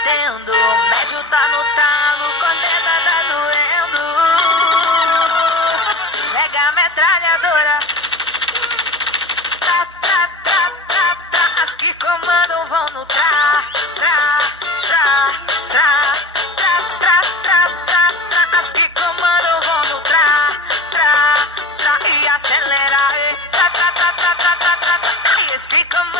batendo, o médio tá no talo, corneta tá doendo. Pega a metralhadora. Tra, tra, tra, tra, tra. As que comandam vão no tra, tra, tra, tra, tra, tra, tra, tra, tra. As que comandam vão no tra, tra, tra. E acelera, tra, tra, tra, tra, tra, tra, tra, tra. E as que comandam